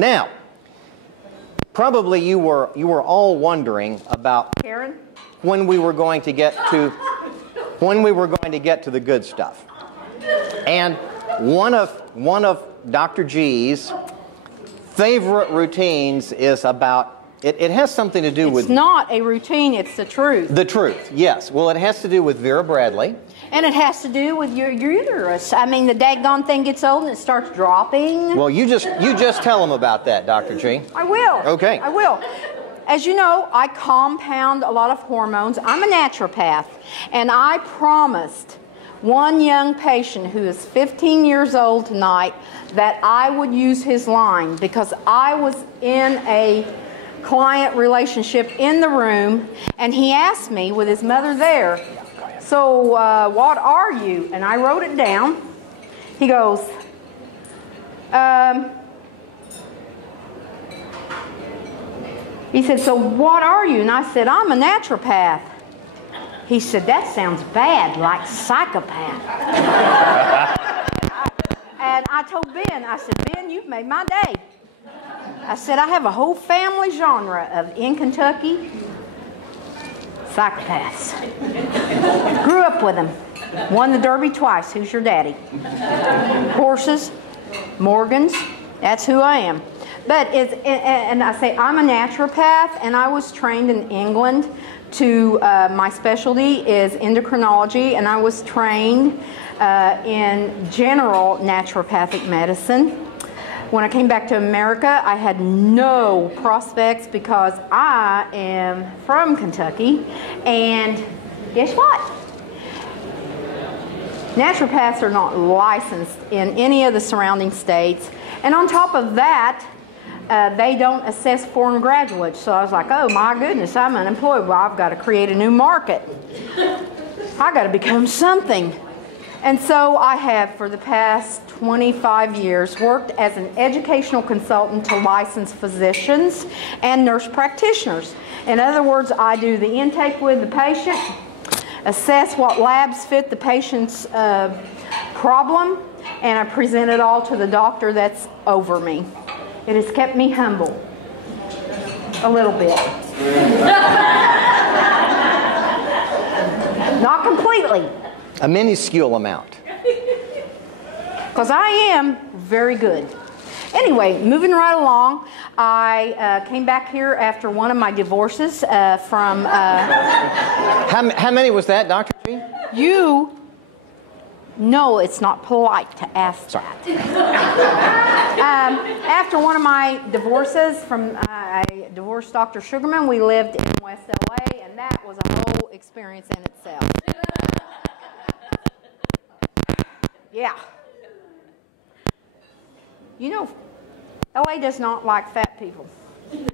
Now, probably you were all wondering about Karen, when we were going to get to the good stuff. And one of Dr. G's favorite routines is about it has something to do with... It's not a routine, it's the truth. The truth, yes. Well, it has to do with Vera Bradley. And it has to do with your uterus. I mean, the daggone thing gets old and it starts dropping. Well, you just tell them about that, Dr. G. I will. Okay. I will. As you know, I compound a lot of hormones. I'm a naturopath, and I promised one young patient who is 15 years old tonight that I would use his line because I was in a client relationship in the room, and he asked me with his mother there, so what are you? And I wrote it down. He goes, he said, so what are you? And I said, I'm a naturopath. He said, that sounds bad, like psychopath. And I told Ben, I said, Ben, you've made my day. I said, I have a whole family genre of, in Kentucky, psychopaths. Grew up with them. Won the Derby twice. Who's your daddy? Horses, Morgans, that's who I am. But and I say I'm a naturopath, and I was trained in England to, my specialty is endocrinology, and I was trained in general naturopathic medicine. When I came back to America, I had no prospects because I am from Kentucky, and guess what? Naturopaths are not licensed in any of the surrounding states, and on top of that, they don't assess foreign graduates. So I was like, oh my goodness, I'm unemployed. Well, I've got to create a new market. I got to become something. And so I have, for the past 25 years, worked as an educational consultant to licensed physicians and nurse practitioners. In other words, I do the intake with the patient, assess what labs fit the patient's problem, and I present it all to the doctor that's over me. It has kept me humble. A little bit. Not completely. A minuscule amount. Because I am very good. Anyway, moving right along, I came back here after one of my divorces from... How many was that, Dr. G? You know it's not polite to ask that. After one of my divorces from I divorced Dr. Sugarman, we lived in West LA, and that was a whole experience in itself. Yeah. You know, LA does not like fat people. You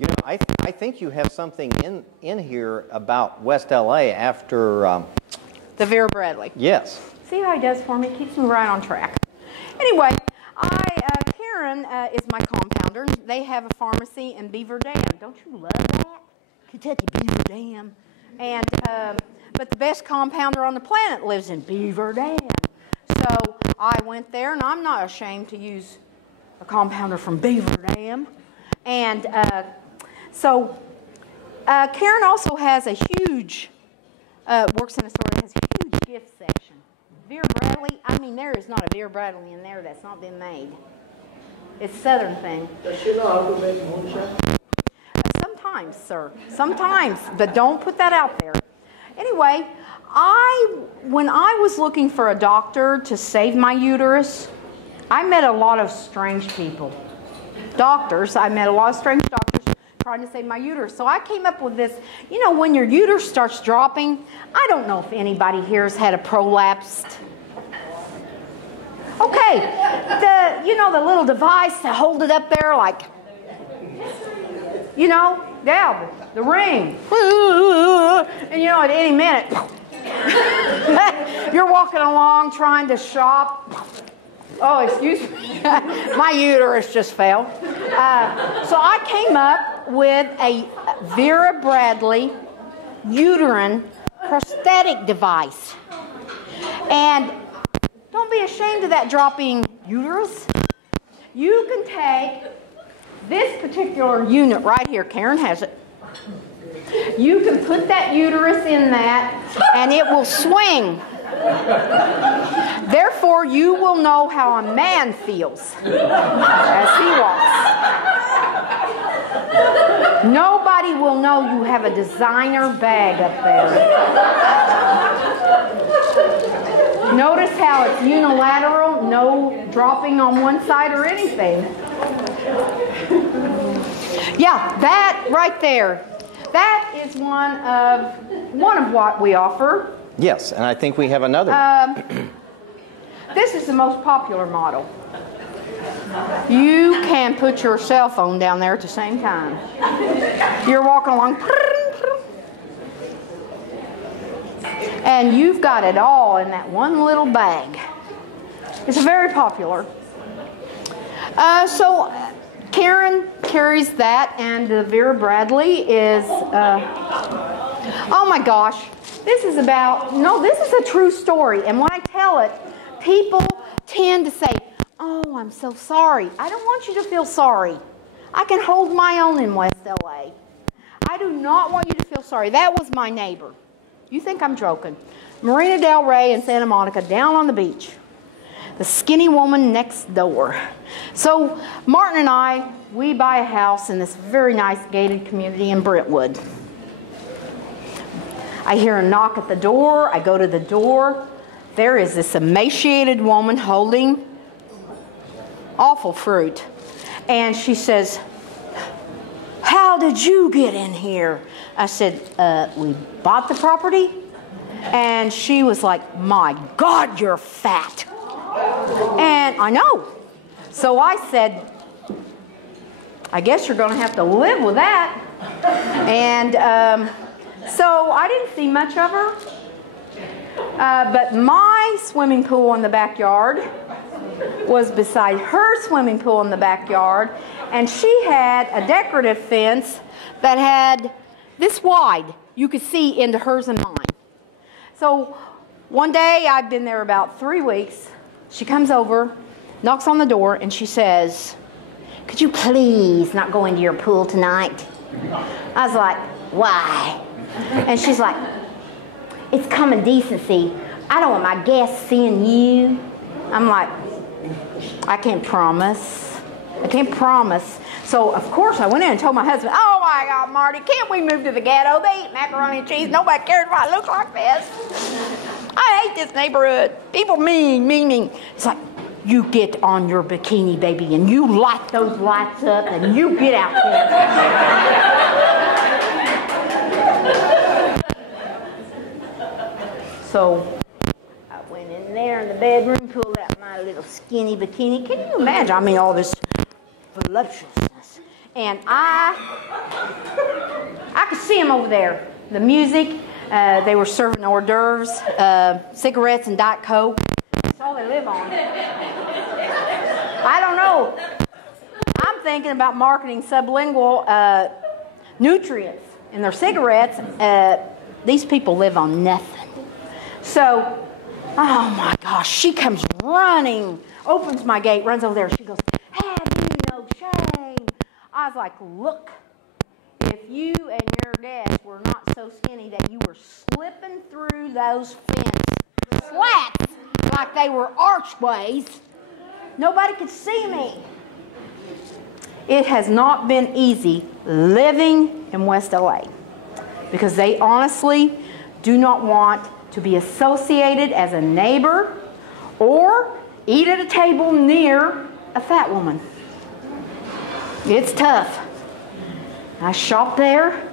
know, I think you have something in here about West LA after... the Vera Bradley. Yes. See how he does for me? Keeps me right on track. Anyway, Karen is my compounder. They have a pharmacy in Beaver Dam. Don't you love that? Kentucky Beaver Dam. And but the best compounder on the planet lives in Beaver Dam. So I went there, and I'm not ashamed to use a compounder from Beaver Dam. And so Karen also has a huge, works in a store that has a huge gift section. Vera Bradley, I mean, there is not a Vera Bradley in there that's not been made. It's a Southern thing. Does she know how to make moonshine? Sometimes, sir. Sometimes, but don't put that out there. Anyway, when I was looking for a doctor to save my uterus, I met a lot of strange people. Doctors, I met a lot of strange doctors trying to save my uterus. So I came up with this, you know, when your uterus starts dropping, I don't know if anybody here has had a prolapsed. Okay, you know, the little device to hold it up there like, you know, yeah, the ring. And you know, at any minute, you're walking along trying to shop. Oh, excuse me. My uterus just fell. So I came up with a Vera Bradley uterine prosthetic device. And don't be ashamed of that dropping uterus. You can take this particular unit right here. Karen has it. You can put that uterus in that, and it will swing. Therefore, you will know how a man feels as he walks. Nobody will know you have a designer bag up there. Notice how it's unilateral, no dropping on one side or anything. Yeah, that right there. That is one of what we offer. Yes, and I think we have another. This is the most popular model. You can put your cell phone down there at the same time. You're walking along, and you've got it all in that one little bag. It's very popular. So Karen carries that, and Vera Bradley is, oh my gosh, this is a true story. And when I tell it, people tend to say, oh, I'm so sorry. I don't want you to feel sorry. I can hold my own in West LA. I do not want you to feel sorry. That was my neighbor. You think I'm joking. Marina Del Rey in Santa Monica, down on the beach. The skinny woman next door. So Martin and I, we buy a house in this very nice gated community in Brentwood. I hear a knock at the door. I go to the door. There is this emaciated woman holding awful fruit. And she says, how did you get in here? I said, we bought the property. And she was like, my God, you're fat. And I know. So I said, I guess you're going to have to live with that. And so I didn't see much of her. But my swimming pool in the backyard was beside her swimming pool in the backyard. And she had a decorative fence that had this wide. You could see into hers and mine. So one day, I've been there about 3 weeks. She comes over, knocks on the door, and she says, could you please not go into your pool tonight? I was like, why? And she's like, it's common decency. I don't want my guests seeing you. I'm like, I can't promise. I can't promise. So, of course, I went in and told my husband, oh, my God, Marty, can't we move to the ghetto? They eat macaroni and cheese. Nobody cares if I look like this. I hate this neighborhood. People mean. It's like, you get on your bikini, baby, and you light those lights up, and you get out there. So I went in there in the bedroom, pulled out my little skinny bikini. Can you imagine? I mean, all this voluptuousness. And I could see them over there. The music, they were serving hors d'oeuvres, cigarettes, and Diet Coke. That's all they live on. I don't know. I'm thinking about marketing sublingual nutrients in their cigarettes. These people live on nothing. So, oh my gosh, she comes running, opens my gate, runs over there. She goes, have you no shame? I was like, look, if you and your guests were not so skinny that you were slipping through those fence slats like they were archways, nobody could see me. It has not been easy living in West LA because they honestly do not want to be associated as a neighbor or eat at a table near a fat woman. It's tough. I shop there.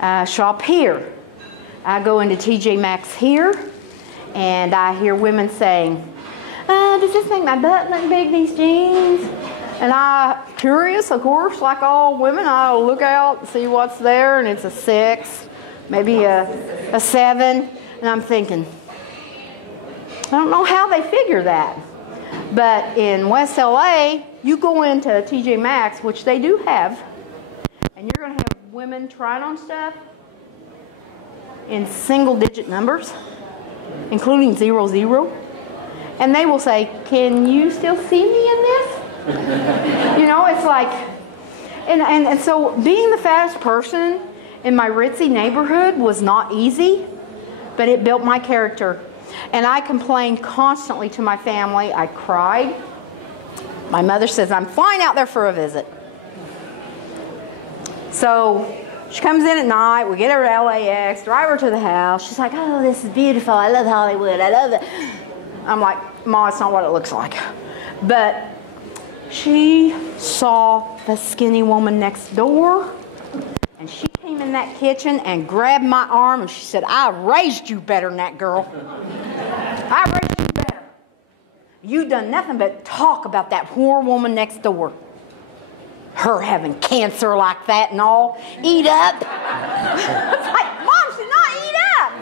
I shop here. I go into TJ Maxx here, and I hear women saying, does this make my butt look big, these jeans? And I'm curious, of course, like all women, I'll look out and see what's there, and it's a 6, maybe a 7. And I'm thinking, I don't know how they figure that. But in West LA, you go into TJ Maxx, which they do have, and you're going to have women trying on stuff in single-digit numbers, including 00. And they will say, can you still see me in this? You know, it's like, and so being the fattest person in my ritzy neighborhood was not easy, but it built my character. And I complained constantly to my family. I cried. My mother says, I'm flying out there for a visit. So she comes in at night. We get her to LAX, drive her to the house. She's like, oh, this is beautiful. I love Hollywood. I love it. I'm like, Ma, it's not what it looks like. But she saw the skinny woman next door. And she came in that kitchen and grabbed my arm and she said, I raised you better than that girl. I raised you better. You done nothing but talk about that poor woman next door. Her having cancer like that and all. Eat up. It's like, Mom, she's not eat up.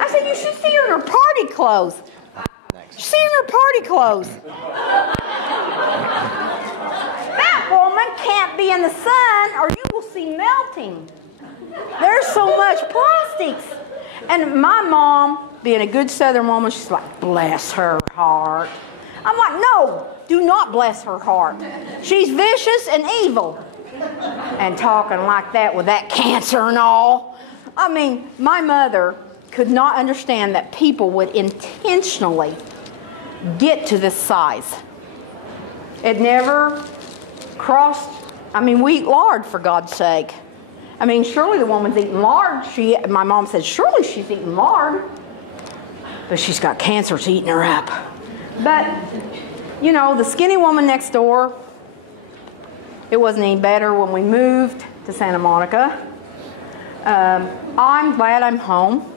I said, you should see her in her party clothes. You see her in her party clothes. That woman can't be in the sun or you will see melting. There's so much plastics. And my mom, being a good Southern woman, she's like, bless her heart. I'm like, no, do not bless her heart. She's vicious and evil. And talking like that with that cancer and all. I mean, my mother could not understand that people would intentionally get to this size. It never crossed. I mean, we eat lard, for God's sake. I mean, surely the woman's eating lard. My mom said, surely she's eating lard. But she's got cancer, it's eating her up. But, you know, the skinny woman next door, it wasn't any better when we moved to Santa Monica. I'm glad I'm home.